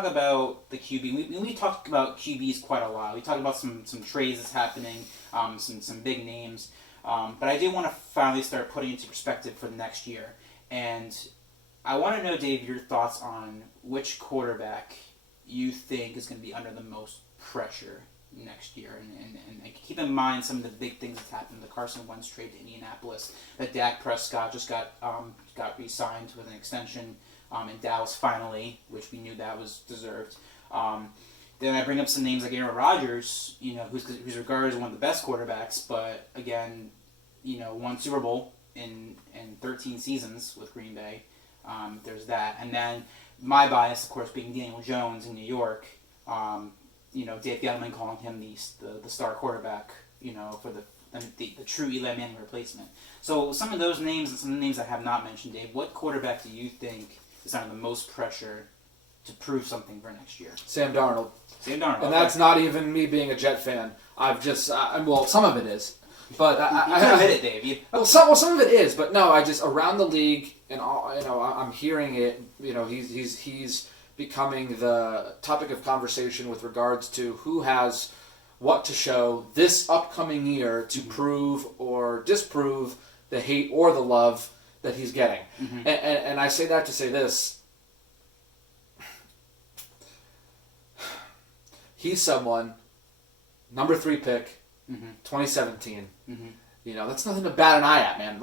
talk about the QB. We talked about QBs quite a lot. We talked about some trades that's happening, some big names. But I do want to finally start putting into perspective for the next year. And I want to know, Dave, your thoughts on which quarterback you think is going to be under the most pressure next year. And keep in mind some of the big things that's happened. The Carson Wentz trade to Indianapolis. That Dak Prescott just got re-signed with an extension in Dallas finally, which we knew that was deserved. Then I bring up some names like Aaron Rodgers, who's regarded as one of the best quarterbacks, but again, won Super Bowl in 13 seasons with Green Bay. There's that. And then my bias, of course, being Daniel Jones in New York. Dave Gettleman calling him the star quarterback, for the true Eli Manning replacement. So some of those names and some of the names I have not mentioned, Dave, what quarterback do you think is under the most pressure to prove something for next year? Sam Darnold. Sam Darnold. And that's not even me being a Jet fan. I've just, some of it is. But you can admit it, Dave. Some of it is, but no, I just, around the league, and all, I'm hearing it, he's becoming the topic of conversation with regards to who has what to show this upcoming year to prove or disprove the hate or the love that he's getting. Mm-hmm. And I say that to say this. He's someone, number 3 pick, 2017. Mm-hmm. That's nothing to bat an eye at, man.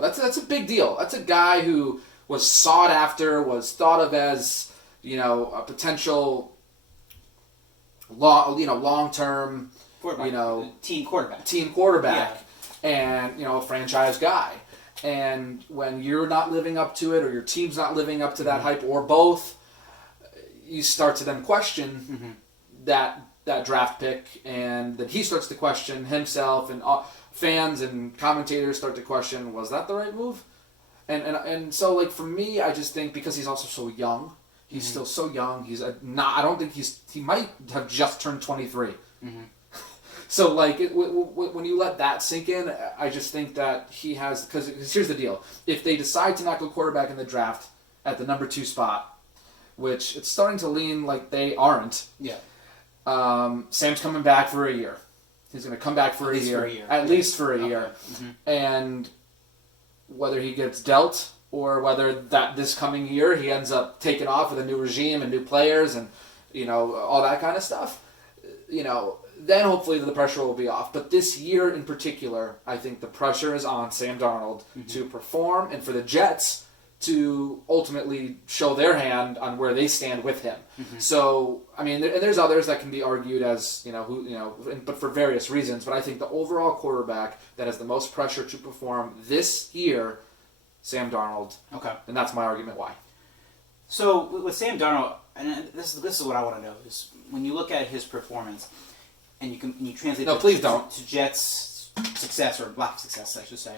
That's a big deal. That's a guy who was sought after, was thought of as, a potential long-term, team quarterback. Yeah. And, a franchise guy. And when you're not living up to it, or your team's not living up to that hype, or both, you start to then question that draft pick, and then he starts to question himself, and fans and commentators start to question, was that the right move? And so, for me, I just think because he's also so young, he's still so young, I don't think he might have just turned 23. Mm-hmm. So, when you let that sink in, I just think that he has, because here's the deal. If they decide to not go quarterback in the draft at the number 2 spot, which it's starting to lean like they aren't, Sam's coming back for a year. He's going to come back for a year. At least for a year. Mm-hmm. And whether he gets dealt or whether this coming year he ends up taking off with a new regime and new players and, all that kind of stuff, then hopefully the pressure will be off. But this year in particular, I think the pressure is on Sam Darnold to perform and for the Jets to ultimately show their hand on where they stand with him. Mm-hmm. So, and there's others that can be argued as, but for various reasons. But I think the overall quarterback that has the most pressure to perform this year, Sam Darnold. Okay. And that's my argument why. So, with Sam Darnold, and this is what I want to know, is when you look at his performance, and you translate to Jets' success, or lack of success, I should say,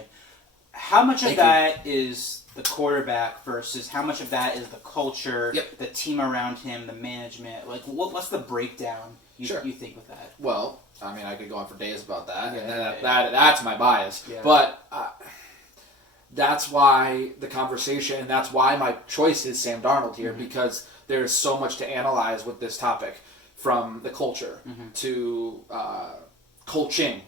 how much of that is the quarterback versus how much of that is the culture, the team around him, the management? What's the breakdown you think with that? Well, I could go on for days about that. That's my bias. Yeah. But that's why the conversation, and that's why my choice is Sam Darnold here, because there's so much to analyze with this topic, from the culture to coaching.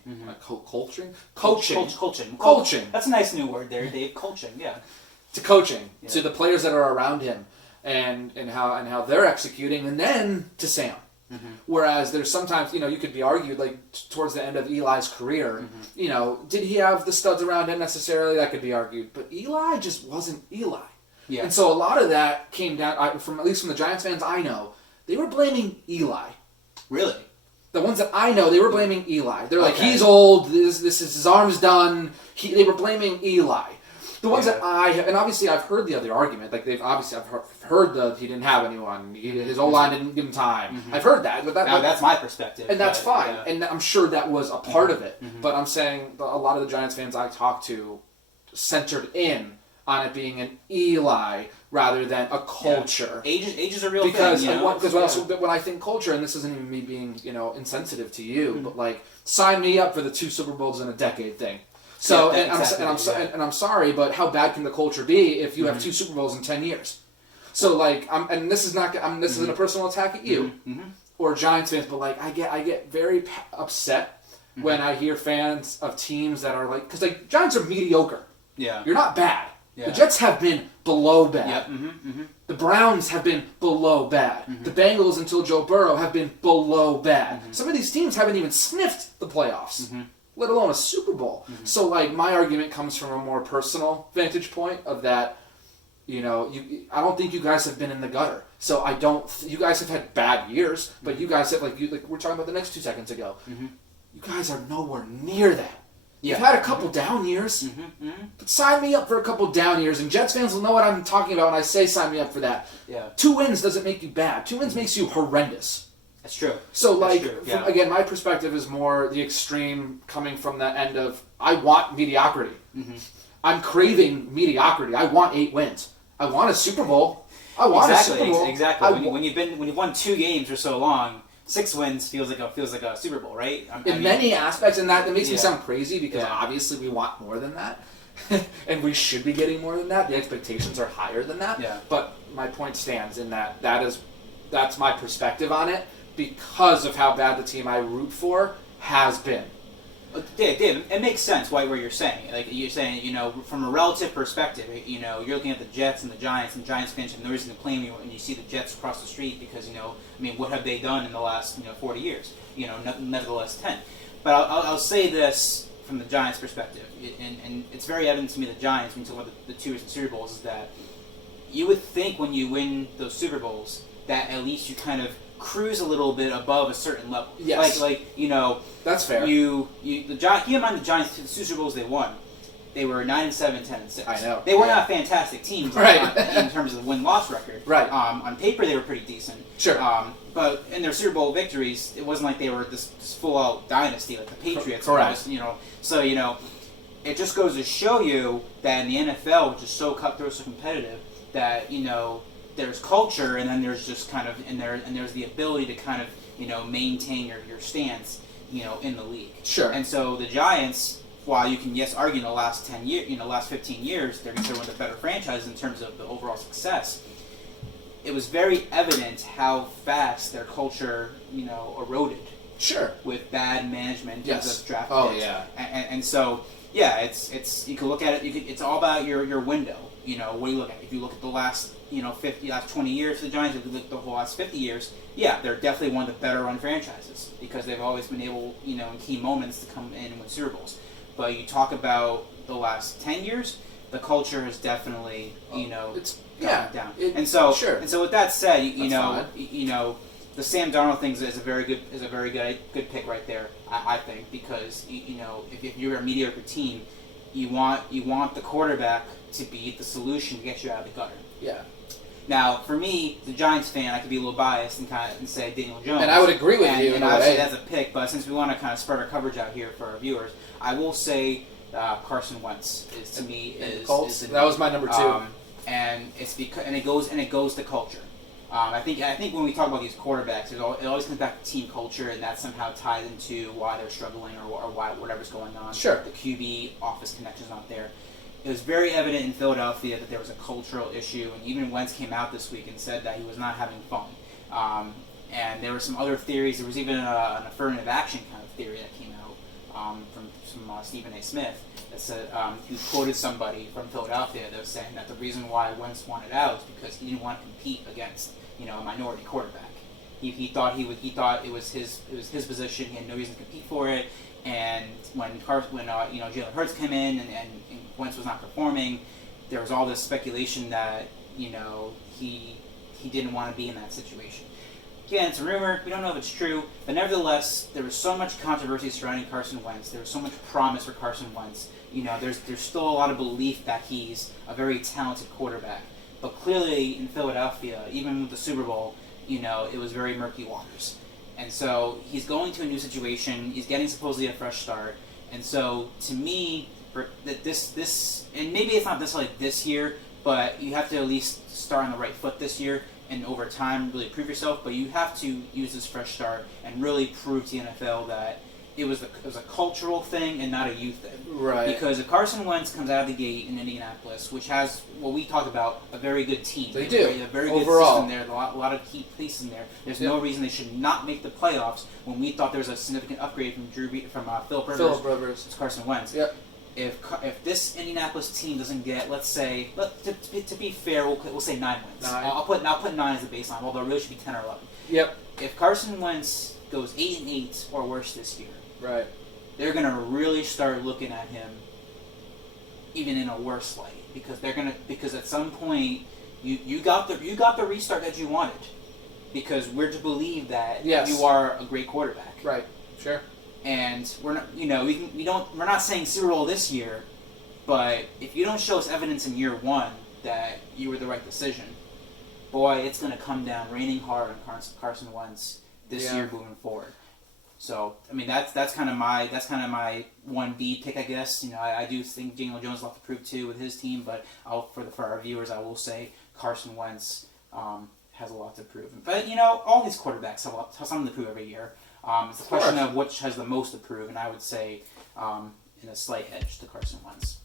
Coaching. That's a nice new word there, Dave. Coaching, yeah. To coaching, to the players that are around him, and how they're executing, and then to Sam. Mm-hmm. Whereas there's sometimes, you could be argued, towards the end of Eli's career, did he have the studs around him necessarily? That could be argued. But Eli just wasn't Eli. Yeah. And so a lot of that came down, at least from the Giants fans I know, they were blaming Eli. Really? The ones that I know, they were blaming Eli. They're like, he's old, this is his arm's done. They were blaming Eli. The ones that and obviously I've heard the other argument. I've heard that he didn't have anyone. His O-line didn't give him time. Mm-hmm. I've heard that. But that's my perspective. And that's fine. Yeah. And I'm sure that was a part of it. Mm-hmm. But I'm saying a lot of the Giants fans I talked to centered in on it being an Eli rather than a culture. Yeah. Age is a real thing. Because when I think culture, and this isn't even me being insensitive to you, but sign me up for the 2 Super Bowls in a decade thing. So and I'm sorry, but how bad can the culture be if you have 2 Super Bowls in 10 years? So like, and this is not, this isn't a personal attack at you or Giants fans, but like, I get very upset when I hear fans of teams that are like, because like Giants are mediocre. Yeah. You're not bad. Yeah. The Jets have been below bad. Yep. The Browns have been below bad. The Bengals until Joe Burrow have been below bad. Some of these teams haven't even sniffed the playoffs, let alone a Super Bowl. So like, my argument comes from a more personal vantage point of that. You know, I don't think you guys have been in the gutter. So you guys have had bad years, but you guys have, like we're talking about the next 2 seconds ago, you guys are nowhere near that. You've had a couple down years, but sign me up for a couple down years, and Jets fans will know what I'm talking about when I say sign me up for that. Yeah. 2 wins doesn't make you bad. 2 wins makes you horrendous. That's true. So, like, Yeah. again, my perspective is more the extreme coming from the end of, I want mediocrity. I'm craving mediocrity. I want 8 wins. I want a Super Bowl. I want a Super Bowl. Exactly. When you've won 2 games for so long, 6 wins feels like a Super Bowl, right? In many aspects, and that makes me sound crazy because obviously we want more than that, and we should be getting more than that. The expectations are higher than that. Yeah. But my point stands in that's my perspective on it because of how bad the team I root for has been. Dave, it makes sense what you're saying. Like you're saying, you know, from a relative perspective, you know, you're looking at the Jets and the Giants fans have no reason to claim you when you see the Jets across the street because, you know, I mean, what have they done in the last 40 years? You know, nevertheless 10. But I'll say this from the Giants' perspective, and it's very evident to me the Giants, when you talk about the 2 recent Super Bowls, is that you would think when you win those Super Bowls that at least you kind of cruise a little bit above a certain level. Yes. Like you know. That's fair. Keep in mind the Giants, the Super Bowls they won, they were 9-7, 10-6. I know. They were not fantastic teams right. in terms of the win-loss record. Right. On paper they were pretty decent. Sure. But in their Super Bowl victories, it wasn't like they were this full-out dynasty like the Patriots. Correct. So it just goes to show you that in the NFL, which is so cutthroat, so competitive, that there's culture, and then there's just kind of there's the ability to kind of maintain your stance in the league. Sure. And so the Giants, while you can argue in the last 10 years, last 15 years, they're considered one of the better franchises in terms of the overall success. It was very evident how fast their culture eroded. Sure. With bad management of draft picks. Oh yeah. And so it's you can look at it. It's all about your window. What do you look at? If you look at the last 20 years for the Giants, if you look at the whole last 50 years, they're definitely one of the better run franchises because they've always been able, in key moments to come in and win Super Bowls. But you talk about the last 10 years, the culture has definitely, it's gone down. And so with that said, the Sam Darnold thing is a very good pick right there. I think because if you're a mediocre team, you want the quarterback to be the solution to get you out of the gutter. Yeah. Now, for me, the Giants fan, I could be a little biased and say Daniel Jones. And I would agree with you. And obviously that's a pick, but since we want to kind of spread our coverage out here for our viewers, I will say Carson Wentz is that was my number 2. And it's because it goes to culture. I think when we talk about these quarterbacks, it always comes back to team culture, and that somehow ties into why they're struggling or why whatever's going on. Sure. The QB office connection's not there. It was very evident in Philadelphia that there was a cultural issue, and even Wentz came out this week and said that he was not having fun. And there were some other theories. There was even an affirmative action kind of theory that came out from Stephen A. Smith that said he quoted somebody from Philadelphia that was saying that the reason why Wentz wanted out is because he didn't want to compete against a minority quarterback. He thought it was his position. He had no reason to compete for it. And when Jalen Hurts came in and Wentz was not performing, there was all this speculation that he didn't want to be in that situation. Again, it's a rumor. We don't know if it's true, but nevertheless, there was so much controversy surrounding Carson Wentz. There was so much promise for Carson Wentz. There's still a lot of belief that he's a very talented quarterback. But clearly, in Philadelphia, even with the Super Bowl, it was very murky waters. And so he's going to a new situation. He's getting supposedly a fresh start. And so, to me, this and maybe it's not necessarily this year, but you have to at least start on the right foot this year and over time really prove yourself. But you have to use this fresh start and really prove to the NFL that it was a cultural thing and not a youth thing. Right. Because if Carson Wentz comes out of the gate in Indianapolis, which has what we talked about, a very good team. They do. A very good Overall. system there. A lot of key pieces in there. There's no reason they should not make the playoffs when we thought there was a significant upgrade from Philip Rivers to Carson Wentz. Yep. If this Indianapolis team doesn't get, let's say, to be fair, we'll say 9 wins. 9. I'll put 9 as the baseline, although it really should be 10 or 11. Yep. If Carson Wentz goes 8-8 or worse this year, Right. they're gonna really start looking at him even in a worse light because at some point you got the restart that you wanted because we're to believe that you are a great quarterback. Right. Sure. And we're not we're not saying Super Bowl this year, but if you don't show us evidence in year 1 that you were the right decision, boy, it's gonna come down raining hard on Carson Wentz this year moving forward. So I mean that's kind of my 1B pick, I guess. I do think Daniel Jones will have to prove too with his team, but for our viewers I will say Carson Wentz has a lot to prove. But all these quarterbacks have something to prove every year. It's a question of which has the most to prove, and I would say in a slight edge to Carson Wentz.